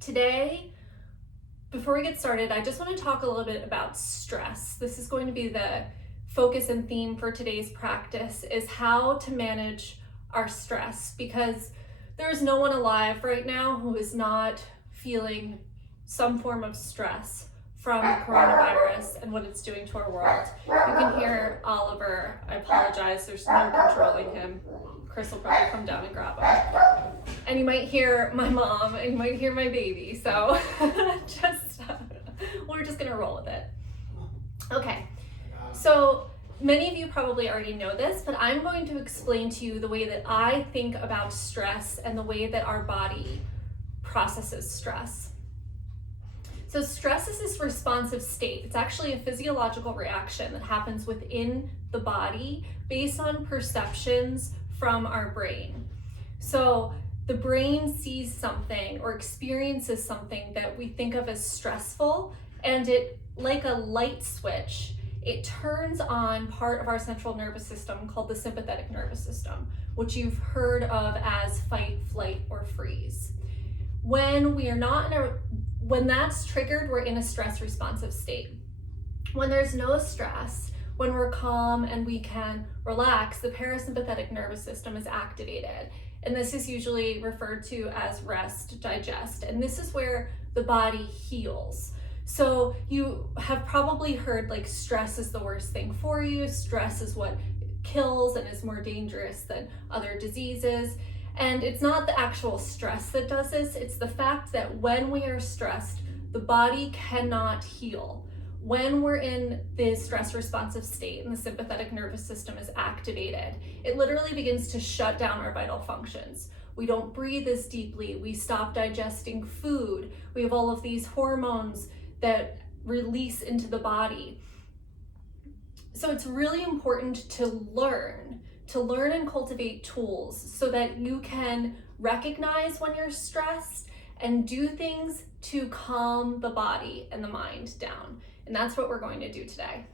Today, before we get started, I just want to talk a little bit about stress. This is going to be the focus and theme for today's practice, is how to manage our stress, because there's no one alive right now who is not feeling some form of stress from the coronavirus and what it's doing to our world. You can hear Oliver. I apologize, there's no controlling him. Chris will probably come down and grab him. And you might hear my mom and you might hear my baby. So we're just gonna roll with it. Okay, so many of you probably already know this, but I'm going to explain to you the way that I think about stress and the way that our body processes stress. So stress is this responsive state. It's actually a physiological reaction that happens within the body based on perceptions from our brain. So the brain sees something or experiences something that we think of as stressful, and it, like a light switch, it turns on part of our central nervous system called the sympathetic nervous system, which you've heard of as fight, flight, or freeze. When that's triggered, we're in a stress responsive state. When there's no stress, when we're calm and we can relax, the parasympathetic nervous system is activated. And this is usually referred to as rest, digest. And this is where the body heals. So you have probably heard like stress is the worst thing for you. Stress is what kills and is more dangerous than other diseases. And it's not the actual stress that does this. It's the fact that when we are stressed, the body cannot heal. When we're in the stress responsive state and the sympathetic nervous system is activated, it literally begins to shut down our vital functions. We don't breathe as deeply. We stop digesting food. We have all of these hormones that release into the body. So it's really important to learn and cultivate tools so that you can recognize when you're stressed and do things to calm the body and the mind down. And that's what we're going to do today.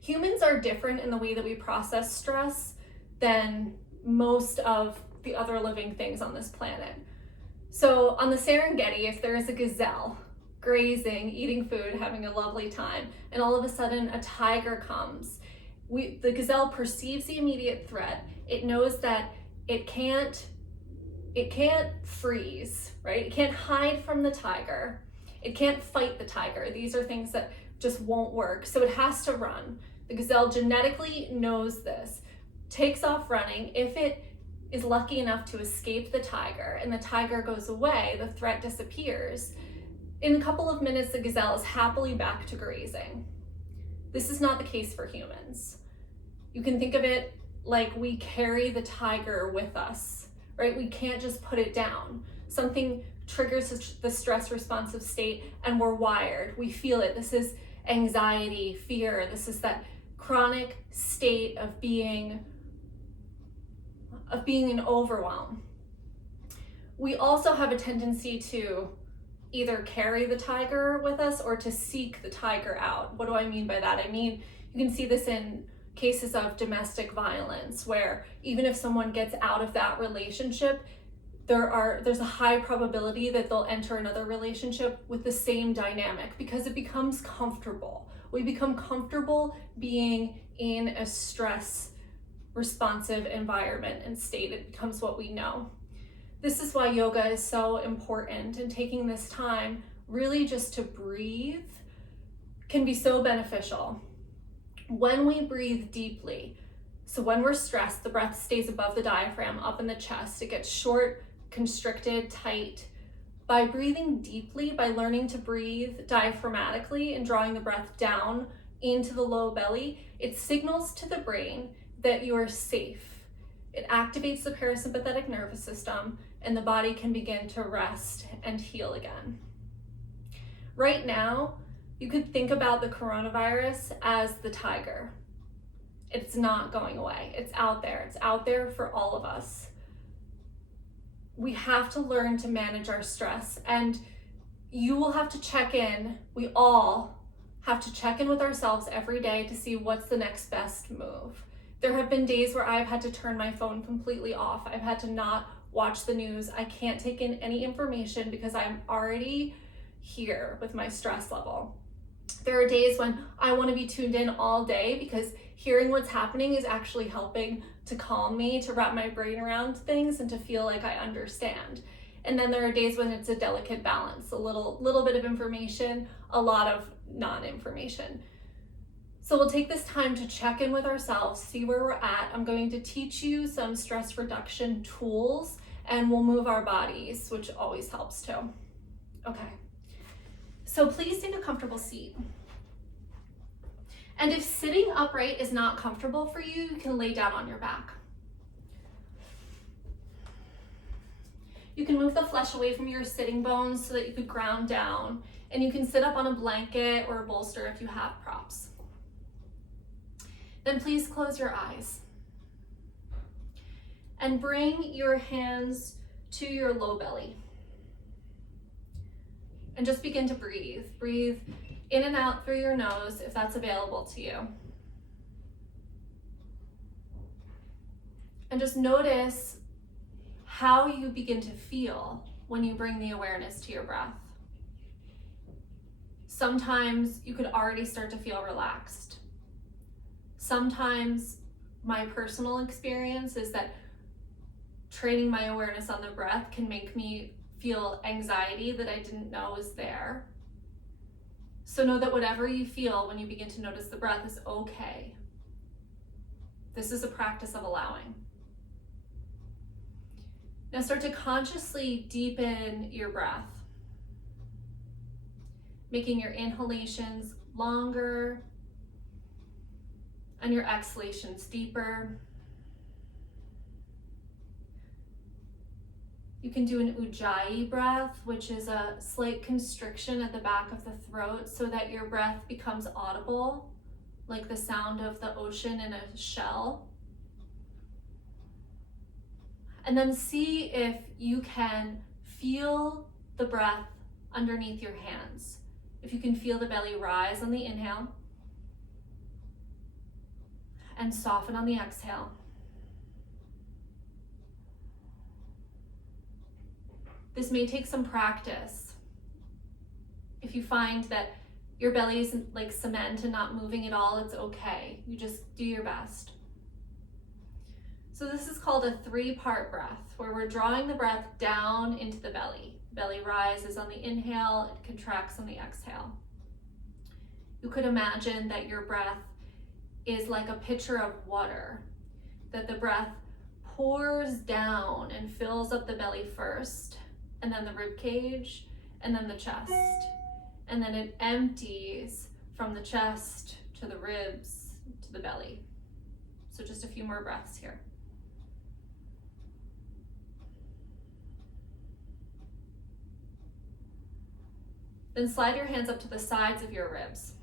Humans are different in the way that we process stress than most of the other living things on this planet. So on the Serengeti, if there is a gazelle grazing, eating food, having a lovely time, and all of a sudden a tiger comes, the gazelle perceives the immediate threat. It knows that it can't freeze, right? It can't hide from the tiger. It can't fight the tiger. These are things that just won't work. So it has to run. The gazelle genetically knows this, takes off running. If it is lucky enough to escape the tiger and the tiger goes away, the threat disappears. In a couple of minutes, the gazelle is happily back to grazing. This is not the case for humans. You can think of it like we carry the tiger with us, right? We can't just put it down. Something triggers the stress responsive state and we're wired. We feel it. This is anxiety, fear. This is that chronic state of being in overwhelm. We also have a tendency to either carry the tiger with us or to seek the tiger out. What do I mean by that? I mean, you can see this in cases of domestic violence, where even if someone gets out of that relationship, there's a high probability that they'll enter another relationship with the same dynamic because it becomes comfortable. We become comfortable being in a stress responsive environment and state. It becomes what we know. This is why yoga is so important, and taking this time really just to breathe can be so beneficial. When we breathe deeply, so when we're stressed, the breath stays above the diaphragm, up in the chest. It gets short, constricted, tight. By breathing deeply, by learning to breathe diaphragmatically and drawing the breath down into the low belly, it signals to the brain that you are safe. It activates the parasympathetic nervous system and the body can begin to rest and heal again. Right now, you could think about the coronavirus as the tiger. It's not going away. It's out there. It's out there for all of us. We have to learn to manage our stress, and you will have to check in. We all have to check in with ourselves every day to see what's the next best move. There have been days where I've had to turn my phone completely off. I've had to not watch the news. I can't take in any information because I'm already here with my stress level. There are days when I want to be tuned in all day because hearing what's happening is actually helping to calm me, to wrap my brain around things and to feel like I understand. And then there are days when it's a delicate balance, a little bit of information, a lot of non-information. So we'll take this time to check in with ourselves, see where we're at. I'm going to teach you some stress reduction tools and we'll move our bodies, which always helps too. Okay, so please take a comfortable seat. And if sitting upright is not comfortable for you, you can lay down on your back. You can move the flesh away from your sitting bones so that you could ground down, and you can sit up on a blanket or a bolster if you have props. Then please close your eyes and bring your hands to your low belly. And just begin to breathe. Breathe in and out through your nose if that's available to you. And just notice how you begin to feel when you bring the awareness to your breath. Sometimes you could already start to feel relaxed. Sometimes my personal experience is that training my awareness on the breath can make me feel anxiety that I didn't know was there. So know that whatever you feel when you begin to notice the breath is okay. This is a practice of allowing. Now start to consciously deepen your breath, making your inhalations longer and your exhalations deeper. You can do an ujjayi breath, which is a slight constriction at the back of the throat so that your breath becomes audible, like the sound of the ocean in a shell. And then see if you can feel the breath underneath your hands. If you can feel the belly rise on the inhale and soften on the exhale. This may take some practice. If you find that your belly is like cement and not moving at all, it's okay. You just do your best. So this is called a 3-part breath, where we're drawing the breath down into the belly. Belly rises on the inhale, it contracts on the exhale. You could imagine that your breath is like a pitcher of water, that the breath pours down and fills up the belly first, and then the rib cage, and then the chest. And then it empties from the chest to the ribs to the belly. So just a few more breaths here. Then slide your hands up to the sides of your ribs.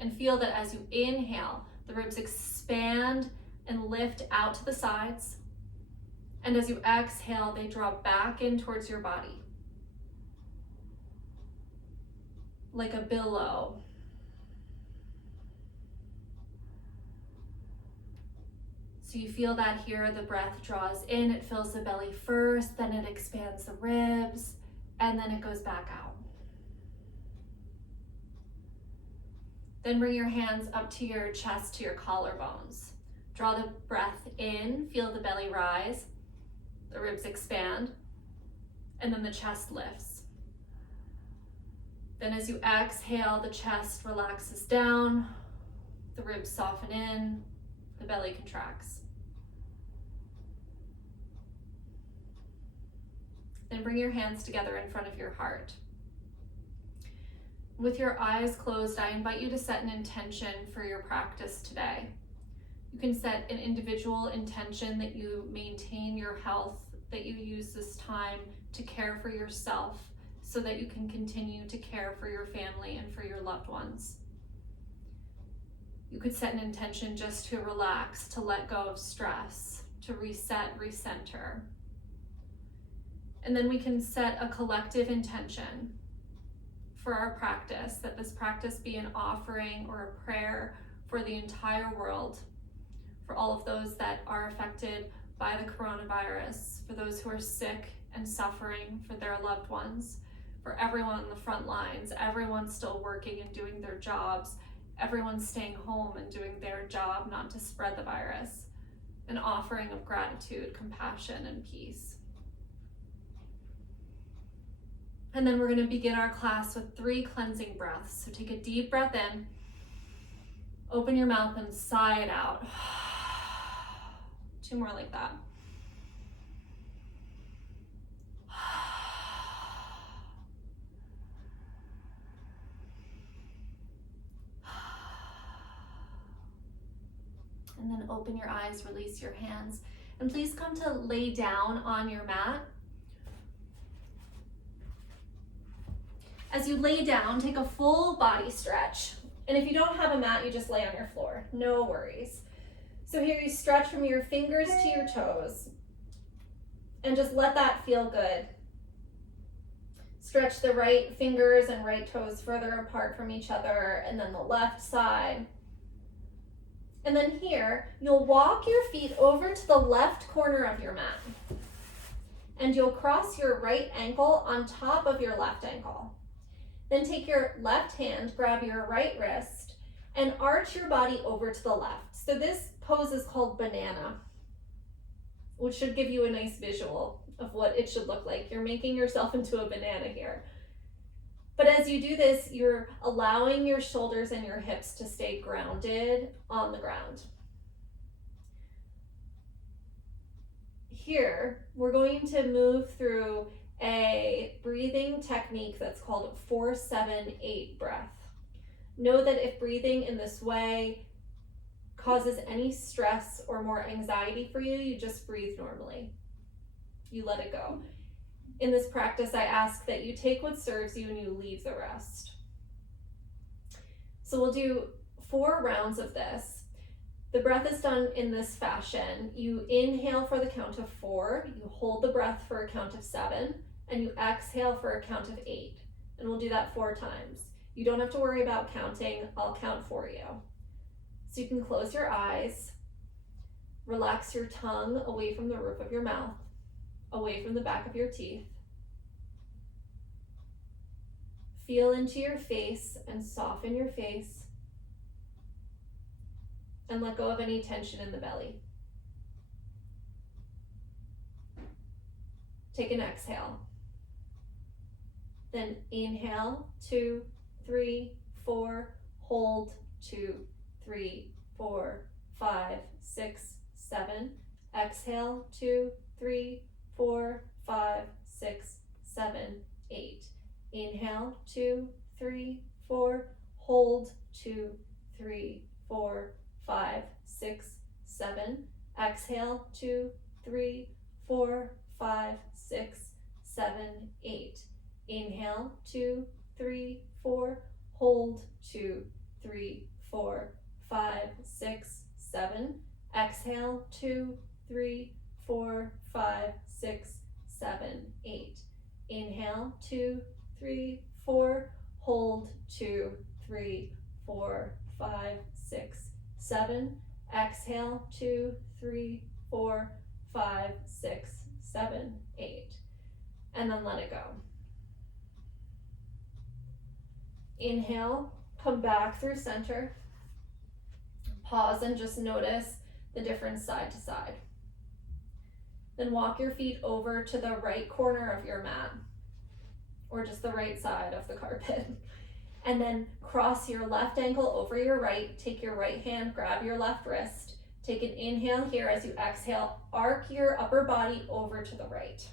And feel that as you inhale, the ribs expand and lift out to the sides. And as you exhale, they draw back in towards your body. Like a billow. So you feel that here, the breath draws in, it fills the belly first, then it expands the ribs, and then it goes back out. Then bring your hands up to your chest, to your collarbones. Draw the breath in, feel the belly rise, the ribs expand, and then the chest lifts. Then as you exhale, the chest relaxes down, the ribs soften in, the belly contracts. Then bring your hands together in front of your heart. With your eyes closed, I invite you to set an intention for your practice today. You can set an individual intention that you maintain your health, that you use this time to care for yourself so that you can continue to care for your family and for your loved ones. You could set an intention just to relax, to let go of stress, to reset, recenter. And then we can set a collective intention for our practice, that this practice be an offering or a prayer for the entire world, for all of those that are affected by the coronavirus, for those who are sick and suffering for their loved ones, for everyone on the front lines, everyone still working and doing their jobs, everyone staying home and doing their job not to spread the virus, an offering of gratitude, compassion, and peace. And then we're going to begin our class with 3 cleansing breaths. So take a deep breath in, open your mouth and sigh it out. 2 more like that. And then open your eyes, release your hands, and please come to lay down on your mat. As you lay down, take a full body stretch. And if you don't have a mat, you just lay on your floor. No worries. So here you stretch from your fingers to your toes. And just let that feel good. Stretch the right fingers and right toes further apart from each other, and then the left side. And then here, you'll walk your feet over to the left corner of your mat. And you'll cross your right ankle on top of your left ankle. Then take your left hand, grab your right wrist, and arch your body over to the left. So this pose is called banana, which should give you a nice visual of what it should look like. You're making yourself into a banana here. But as you do this, you're allowing your shoulders and your hips to stay grounded on the ground. Here, we're going to move through a breathing technique that's called 4-7-8 breath. Know that if breathing in this way causes any stress or more anxiety for you, you just breathe normally. You let it go. In this practice, I ask that you take what serves you and you leave the rest. So we'll do 4 rounds of this. The breath is done in this fashion. You inhale for the count of 4, you hold the breath for a count of 7, and you exhale for a count of 8. And we'll do that 4 times. You don't have to worry about counting, I'll count for you. So you can close your eyes, relax your tongue away from the roof of your mouth, away from the back of your teeth. Feel into your face and soften your face. And let go of any tension in the belly. Take an exhale. Then inhale, 2, 3, 4, hold, 2, 3, 4, 5, 6, 7. Exhale, 2, 3, 4, 5, 6, 7, 8. Inhale, 2, 3, 4, hold, 2, 3, 4, 5, 6, 7. Exhale, 2, 3, 4, 5, 6, 7, 8. Inhale, 2, 3, 4, hold, 2, 3, 4, 5, 6, 7. Exhale, 2, 3, 4, 5, 6, 7, 8. Inhale, 2, 3, 4, hold, 2, 3, 4, 5, 6, 7. Exhale, 2, 3, 4, 5, 6, 7, 8. And then let it go. Inhale, come back through center. Pause and just notice the difference side to side. Then walk your feet over to the right corner of your mat, or just the right side of the carpet. And then cross your left ankle over your right. Take your right hand, grab your left wrist. Take an inhale here. As you exhale, arc your upper body over to the right.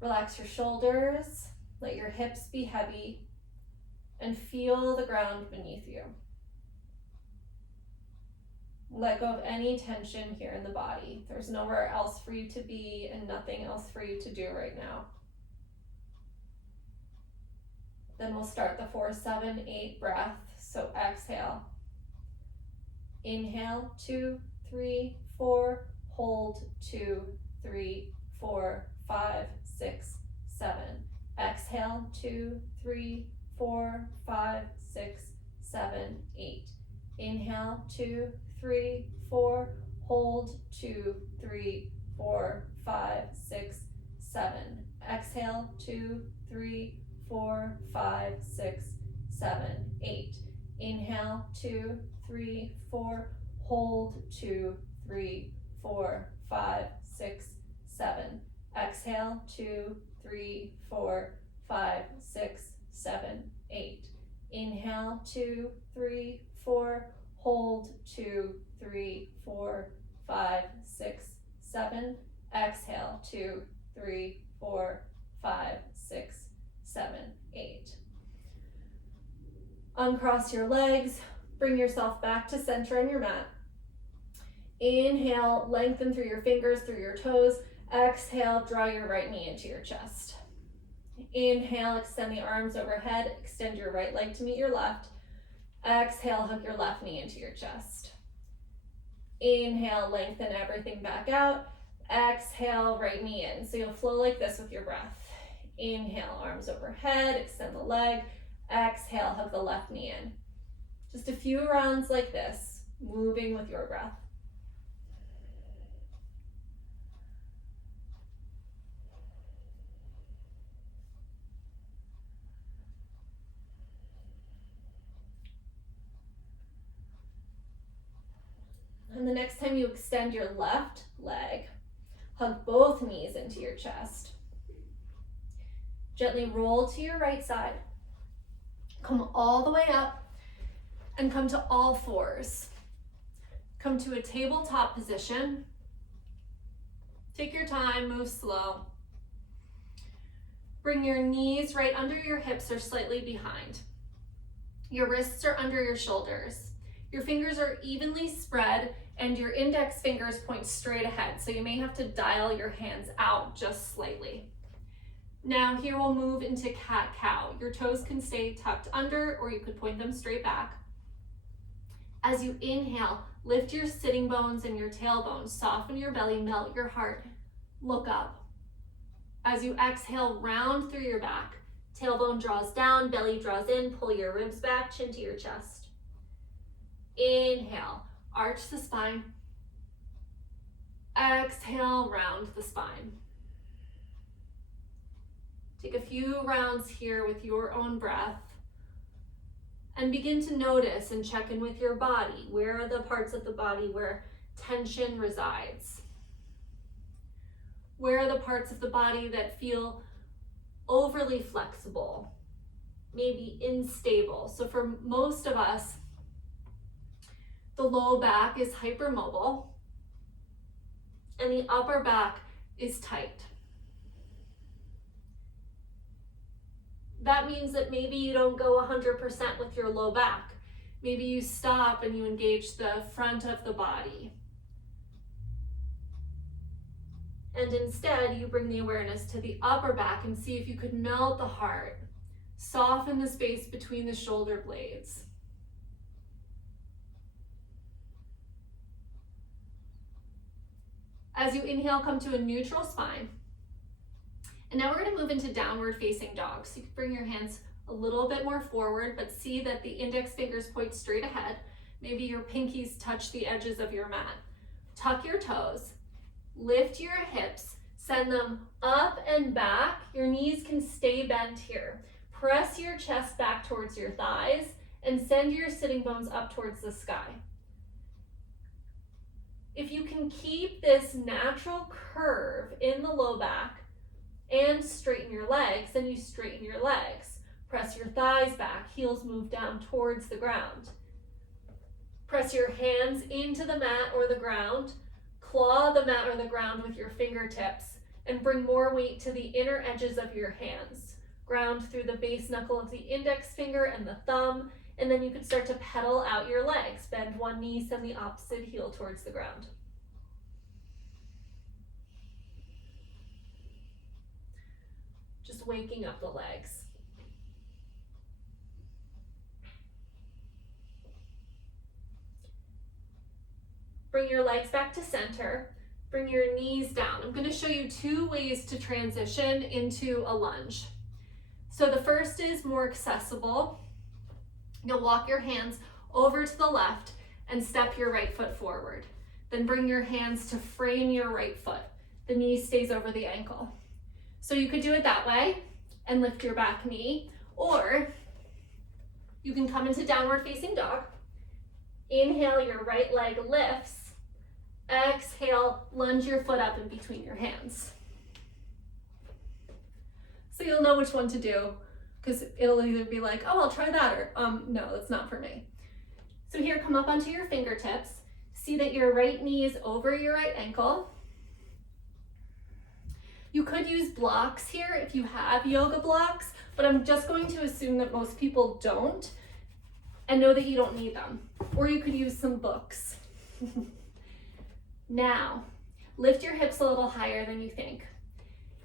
Relax your shoulders, let your hips be heavy, and feel the ground beneath you. Let go of any tension here in the body. There's nowhere else for you to be and nothing else for you to do right now. Then we'll start the 4-7-8 breath. So exhale. Inhale, 2, 3, 4, hold, 2, 3, 4, 5, 6, 7. Exhale, 2, 3, 4, 5, 6, 7, 8. Inhale, 2, 3, 4, hold, 2, 3, 4, 5, 6, 7. Exhale, 2, 3, 4, 5, 6, 7, 8. Inhale, 2, 3, 4, hold, 2, 3, 4, 5, 6, 7. Exhale, 2, 3, 4, 5, 6, 7, 8. Inhale, 2, 3, 4, hold, 2, 3, 4, 5, 6, 7. Exhale, 2, 3, 4, 5, 6, 7, 8. Uncross your legs, bring yourself back to center on your mat. Inhale, lengthen through your fingers, through your toes. Exhale, draw your right knee into your chest. Inhale, extend the arms overhead, extend your right leg to meet your left. Exhale, hook your left knee into your chest. Inhale, lengthen everything back out. Exhale, right knee in. So you'll flow like this with your breath. Inhale, arms overhead, extend the leg. Exhale, hook the left knee in. Just a few rounds like this, moving with your breath. And the next time you extend your left leg, hug both knees into your chest. Gently roll to your right side. Come all the way up and come to all fours. Come to a tabletop position. Take your time, move slow. Bring your knees right under your hips or slightly behind. Your wrists are under your shoulders. Your fingers are evenly spread and your index fingers point straight ahead, so you may have to dial your hands out just slightly. Now here we'll move into cat-cow. Your toes can stay tucked under or you could point them straight back. As you inhale, lift your sitting bones and your tailbone, soften your belly, melt your heart, look up. As you exhale, round through your back. Tailbone draws down, belly draws in, pull your ribs back, chin to your chest. Inhale, arch the spine. Exhale, round the spine. Take a few rounds here with your own breath and begin to notice and check in with your body. Where are the parts of the body where tension resides? Where are the parts of the body that feel overly flexible, maybe unstable? So for most of us, the low back is hypermobile and the upper back is tight. That means that maybe you don't go 100% with your low back. Maybe you stop and you engage the front of the body. And instead, you bring the awareness to the upper back and see if you could melt the heart, soften the space between the shoulder blades. As you inhale, come to a neutral spine. And now we're going to move into downward facing dog. So you can bring your hands a little bit more forward, but see that the index fingers point straight ahead. Maybe your pinkies touch the edges of your mat. Tuck your toes, lift your hips, send them up and back. Your knees can stay bent here. Press your chest back towards your thighs and send your sitting bones up towards the sky. If you can keep this natural curve in the low back, and straighten your legs, then you straighten your legs. Press your thighs back, heels move down towards the ground. Press your hands into the mat or the ground, claw the mat or the ground with your fingertips, and bring more weight to the inner edges of your hands. Ground through the base knuckle of the index finger and the thumb, and then you could start to pedal out your legs. Bend one knee, send the opposite heel towards the ground. Just waking up the legs. Bring your legs back to center. Bring your knees down. I'm going to show you two ways to transition into a lunge. So the first is more accessible. You'll walk your hands over to the left and step your right foot forward. Then bring your hands to frame your right foot. The knee stays over the ankle. So you could do it that way and lift your back knee, or you can come into downward facing dog. Inhale, your right leg lifts. Exhale, lunge your foot up in between your hands. So you'll know which one to do, because it'll either be like, oh, I'll try that, or no, that's not for me. So here, come up onto your fingertips. See that your right knee is over your right ankle. You could use blocks here if you have yoga blocks, but I'm just going to assume that most people don't, and know that you don't need them. Or you could use some books. Now, lift your hips a little higher than you think.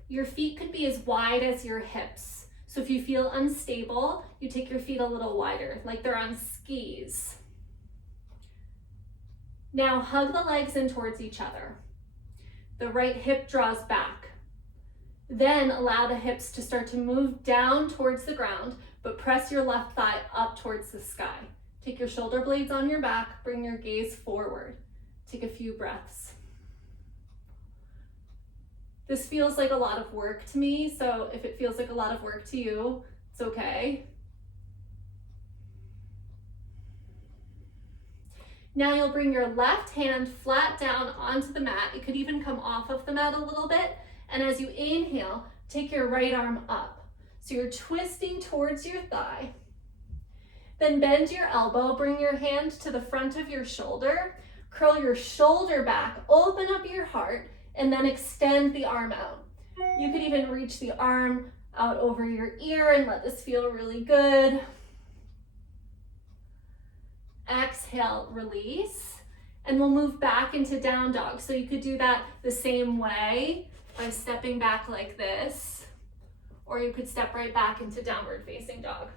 Your feet could be as wide as your hips. So if you feel unstable, you take your feet a little wider, like they're on skis. Now hug the legs in towards each other. The right hip draws back. Then allow the hips to start to move down towards the ground, but press your left thigh up towards the sky. Take your shoulder blades on your back, bring your gaze forward. Take a few breaths. This feels like a lot of work to me, so if it feels like a lot of work to you, it's okay. Now you'll bring your left hand flat down onto the mat. It could even come off of the mat a little bit. And as you inhale, take your right arm up. So you're twisting towards your thigh. Then bend your elbow, bring your hand to the front of your shoulder, curl your shoulder back, open up your heart, and then extend the arm out. You could even reach the arm out over your ear and let this feel really good. Exhale, release, and we'll move back into down dog. So you could do that the same way by stepping back like this, or you could step right back into downward facing dog.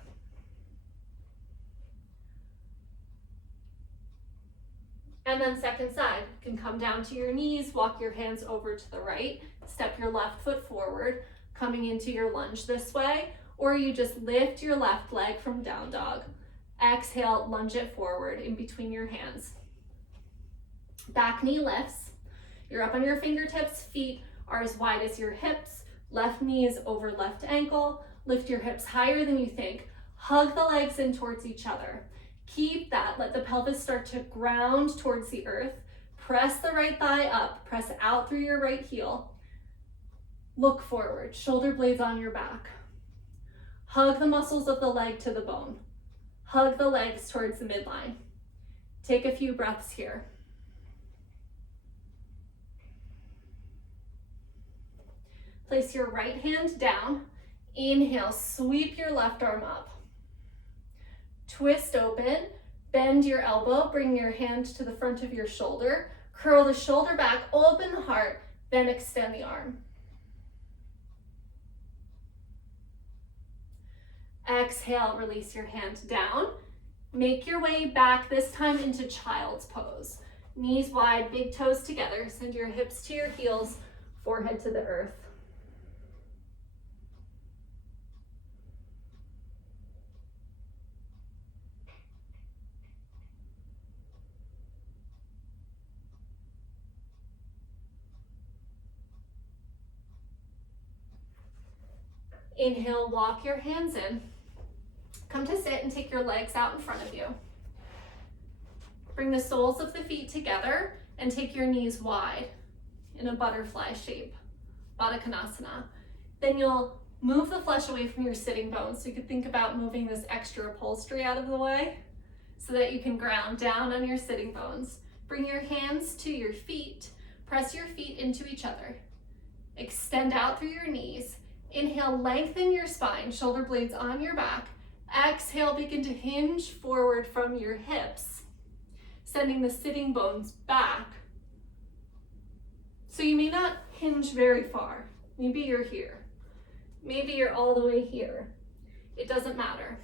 And then second side, you can come down to your knees, walk your hands over to the right, step your left foot forward, coming into your lunge this way, or you just lift your left leg from down dog. Exhale, lunge it forward in between your hands. Back knee lifts. You're up on your fingertips, feet are as wide as your hips. Left knee is over left ankle. Lift your hips higher than you think. Hug the legs in towards each other. Keep that. Let the pelvis start to ground towards the earth. Press the right thigh up. Press out through your right heel. Look forward. Shoulder blades on your back. Hug the muscles of the leg to the bone. Hug the legs towards the midline. Take a few breaths here. Place your right hand down. Inhale, sweep your left arm up. Twist open, bend your elbow, bring your hand to the front of your shoulder, curl the shoulder back, open the heart, then extend the arm. Exhale, release your hand down. Make your way back, this time into child's pose. Knees wide, big toes together. Send your hips to your heels, forehead to the earth. Inhale, walk your hands in. Come to sit and take your legs out in front of you. Bring the soles of the feet together and take your knees wide in a butterfly shape, Baddha Konasana. Then you'll move the flesh away from your sitting bones. So you could think about moving this extra upholstery out of the way so that you can ground down on your sitting bones. Bring your hands to your feet. Press your feet into each other. Extend out through your knees. Inhale, lengthen your spine, shoulder blades on your back. Exhale, begin to hinge forward from your hips, sending the sitting bones back. So you may not hinge very far. Maybe you're here. Maybe you're all the way here. It doesn't matter.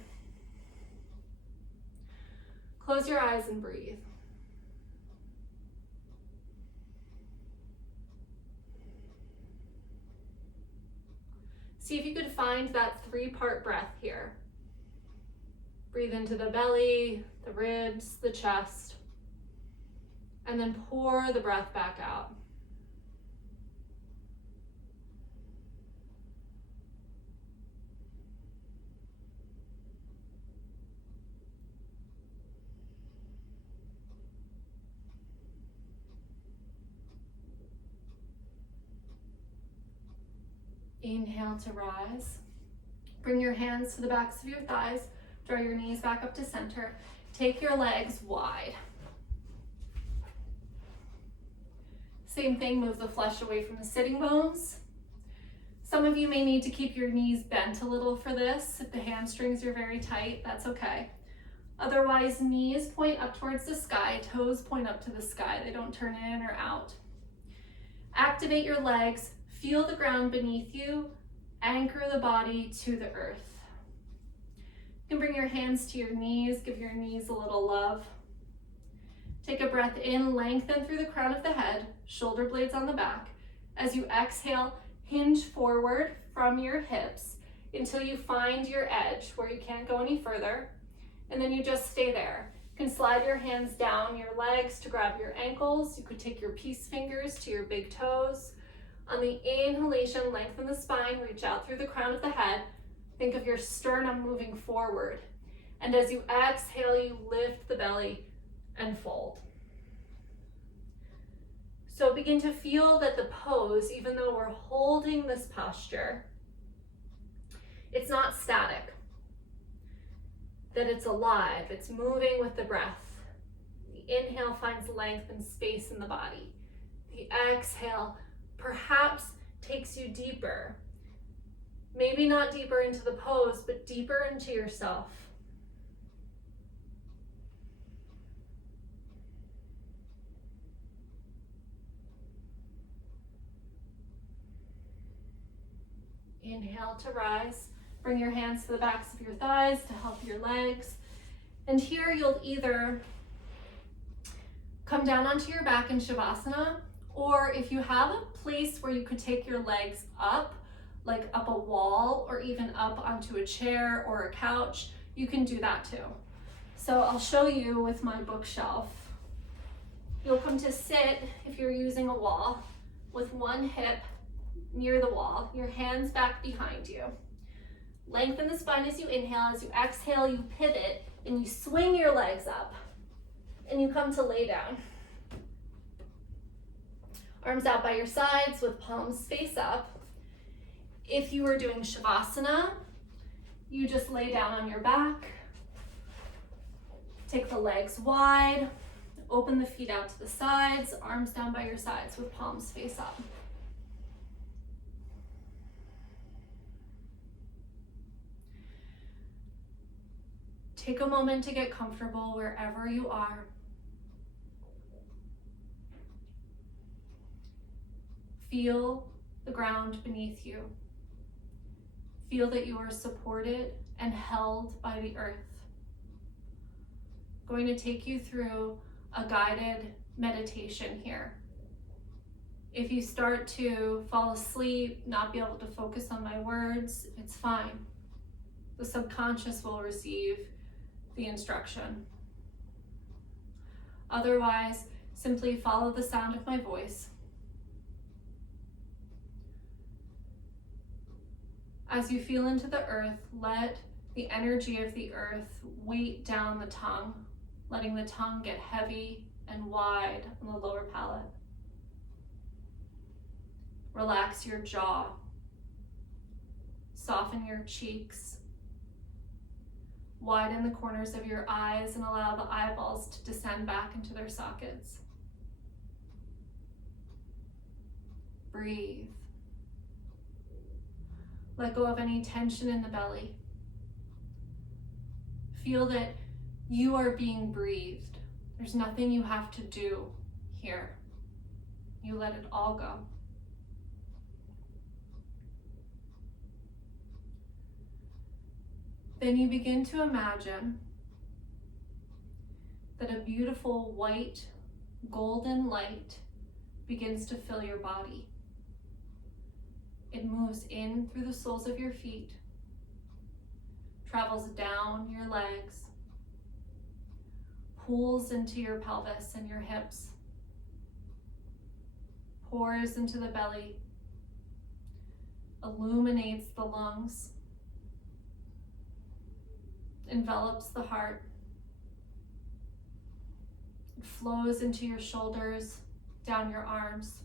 Close your eyes and breathe. See if you could find that 3-part breath here. Breathe into the belly, the ribs, the chest. And then pour the breath back out. Inhale to rise. Bring your hands to the backs of your thighs. Draw your knees back up to center. Take your legs wide. Same thing, move the flesh away from the sitting bones. Some of you may need to keep your knees bent a little for this. If the hamstrings are very tight, that's okay. Otherwise, knees point up towards the sky, toes point up to the sky. They don't turn in or out. Activate your legs, feel the ground beneath you, anchor the body to the earth. You can bring your hands to your knees, give your knees a little love. Take a breath in, lengthen through the crown of the head, shoulder blades on the back. As you exhale, hinge forward from your hips until you find your edge where you can't go any further. And then you just stay there. You can slide your hands down your legs to grab your ankles. You could take your peace fingers to your big toes. On the inhalation, lengthen the spine, reach out through the crown of the head. Think of your sternum moving forward. And as you exhale, you lift the belly and fold. So begin to feel that the pose, even though we're holding this posture, it's not static, that it's alive, it's moving with the breath. The inhale finds length and space in the body. The exhale perhaps takes you deeper. Maybe not deeper into the pose, but deeper into yourself. Inhale to rise. Bring your hands to the backs of your thighs to help your legs. And here you'll either come down onto your back in Shavasana, or if you have a place where you could take your legs up, like up a wall or even up onto a chair or a couch, you can do that too. So I'll show you with my bookshelf. You'll come to sit, if you're using a wall, with one hip near the wall, your hands back behind you. Lengthen the spine as you inhale. As you exhale, you pivot and you swing your legs up and you come to lay down. Arms out by your sides with palms face up. If you were doing Shavasana, you just lay down on your back. Take the legs wide, open the feet out to the sides, arms down by your sides with palms face up. Take a moment to get comfortable wherever you are. Feel the ground beneath you. Feel that you are supported and held by the earth. I'm going to take you through a guided meditation here. If you start to fall asleep, not be able to focus on my words, it's fine. The subconscious will receive the instruction. Otherwise, simply follow the sound of my voice. As you feel into the earth, let the energy of the earth weight down the tongue, letting the tongue get heavy and wide on the lower palate. Relax your jaw. Soften your cheeks. Widen the corners of your eyes and allow the eyeballs to descend back into their sockets. Breathe. Let go of any tension in the belly. Feel that you are being breathed. There's nothing you have to do here. You let it all go. Then you begin to imagine that a beautiful white, golden light begins to fill your body. It moves in through the soles of your feet, travels down your legs, pulls into your pelvis and your hips, pours into the belly, illuminates the lungs, envelops the heart. It flows into your shoulders, down your arms,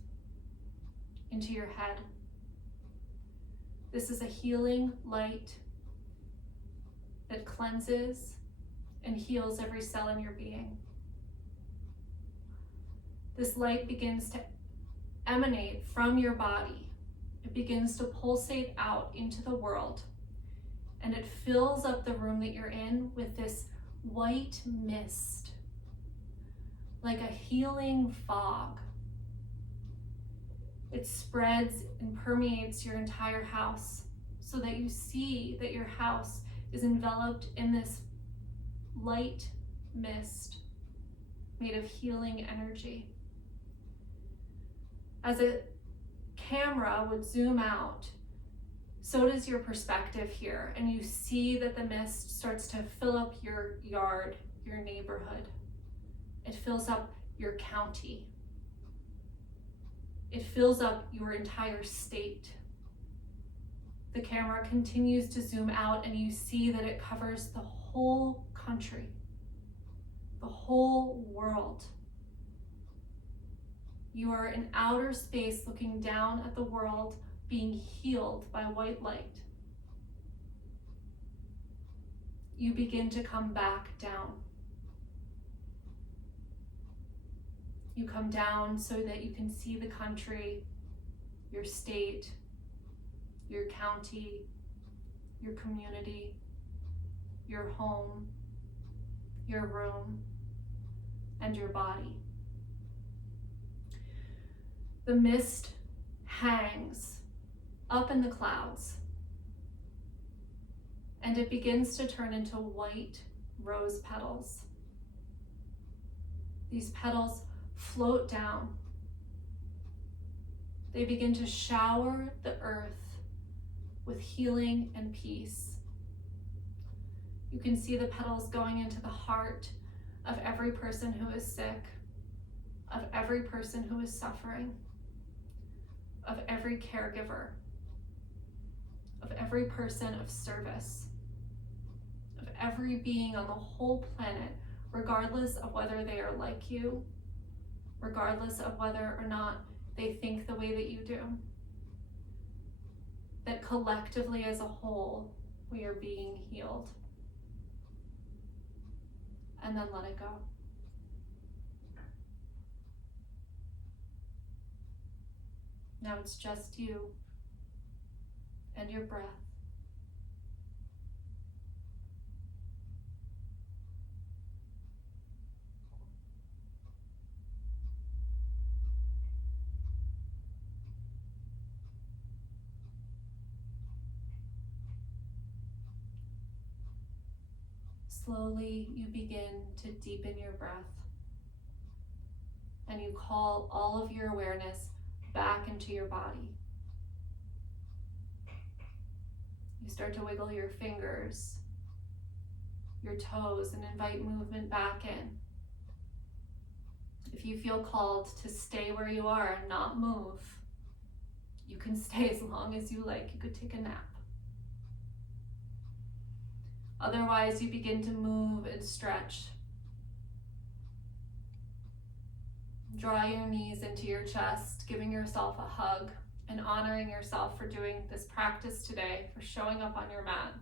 into your head. This is a healing light that cleanses and heals every cell in your being. This light begins to emanate from your body. It begins to pulsate out into the world, and it fills up the room that you're in with this white mist, like a healing fog. It spreads and permeates your entire house so that you see that your house is enveloped in this light mist made of healing energy. As a camera would zoom out, so does your perspective here, and you see that the mist starts to fill up your yard, your neighborhood. It fills up your county. It fills up your entire state. The camera continues to zoom out, and you see that it covers the whole country, the whole world. You are in outer space looking down at the world being healed by white light. You begin to come back down. You come down so that you can see the country, your state, your county, your community, your home, your room, and your body. The mist hangs up in the clouds, and it begins to turn into white rose petals. These petals float down. They begin to shower the earth with healing and peace. You can see the petals going into the heart of every person who is sick, of every person who is suffering, of every caregiver, of every person of service, of every being on the whole planet, regardless of whether they are like you, regardless of whether or not they think the way that you do. That collectively as a whole, we are being healed. And then let it go. Now it's just you and your breath. Slowly, you begin to deepen your breath, and you call all of your awareness back into your body. You start to wiggle your fingers, your toes, and invite movement back in. If you feel called to stay where you are and not move, you can stay as long as you like. You could take a nap. Otherwise, you begin to move and stretch. Draw your knees into your chest, giving yourself a hug and honoring yourself for doing this practice today, for showing up on your mat.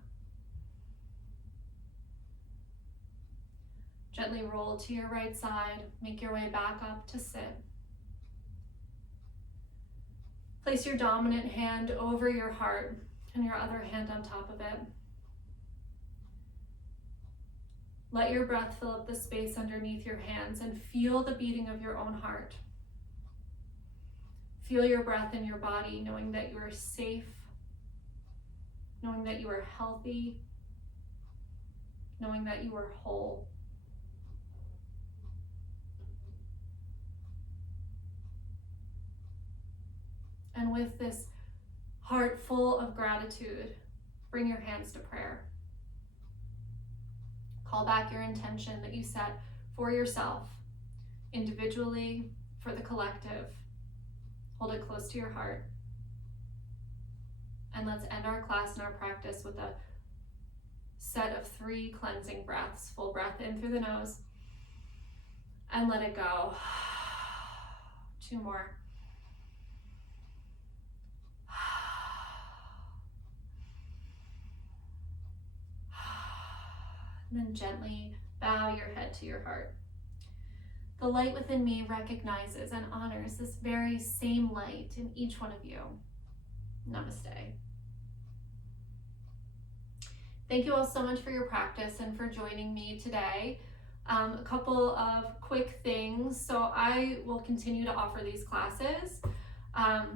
Gently roll to your right side, make your way back up to sit. Place your dominant hand over your heart and your other hand on top of it. Let your breath fill up the space underneath your hands and feel the beating of your own heart. Feel your breath in your body, knowing that you are safe, knowing that you are healthy, knowing that you are whole. And with this heart full of gratitude, bring your hands to prayer. Call back your intention that you set for yourself, individually, for the collective, Hold it close to your heart. And let's end our class and our practice with a set of 3 cleansing breaths. Full breath in through the nose and let it go. 2 more. And then gently bow your head to your heart. The light within me recognizes and honors this very same light in each one of you. Namaste. Thank you all so much for your practice and for joining me today. A couple of quick things. So I will continue to offer these classes. I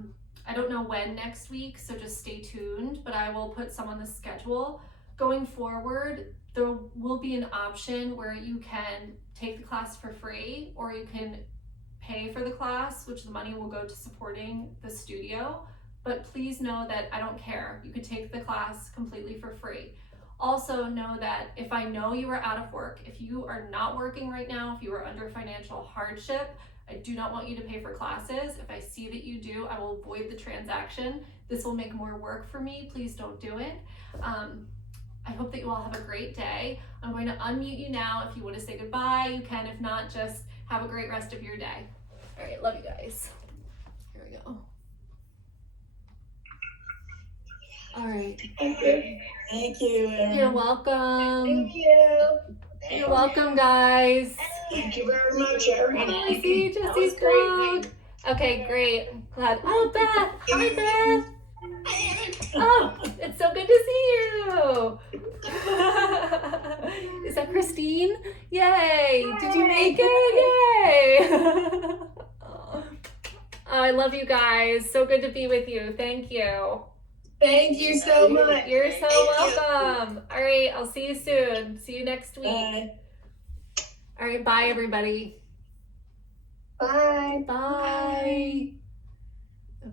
don't know when next week, so just stay tuned, but I will put some on the schedule. Going forward, there will be an option where you can take the class for free, or you can pay for the class, which the money will go to supporting the studio. But please know that I don't care. You could take the class completely for free. Also know that if I know you are out of work, if you are not working right now, if you are under financial hardship, I do not want you to pay for classes. If I see that you do, I will void the transaction. This will make more work for me. Please don't do it. I hope that you all have a great day. I'm going to unmute you now. If you want to say goodbye, you can. If not, just have a great rest of your day. All right, love you guys. Here we go. All right. Thank you. You're welcome. Thank you. You're welcome, guys. Thank you very much, Erin. I see Jesse's proud. Okay, great. I'm glad. Oh, Beth. Hi, Beth. Oh, it's so good to see you. Is that Christine? Yay. Did you make it? Yay. Oh, I love you guys. So good to be with you. Thank you. Thank you so much. You're so welcome. All right, I'll see you soon. See you next week. Bye. All right, bye, everybody. Bye. Bye.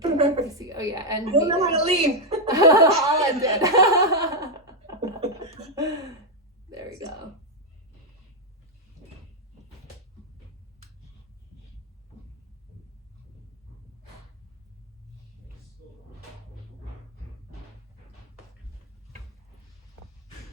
Okay, let's see. Oh, yeah, and I don't know how to leave. I'll end it.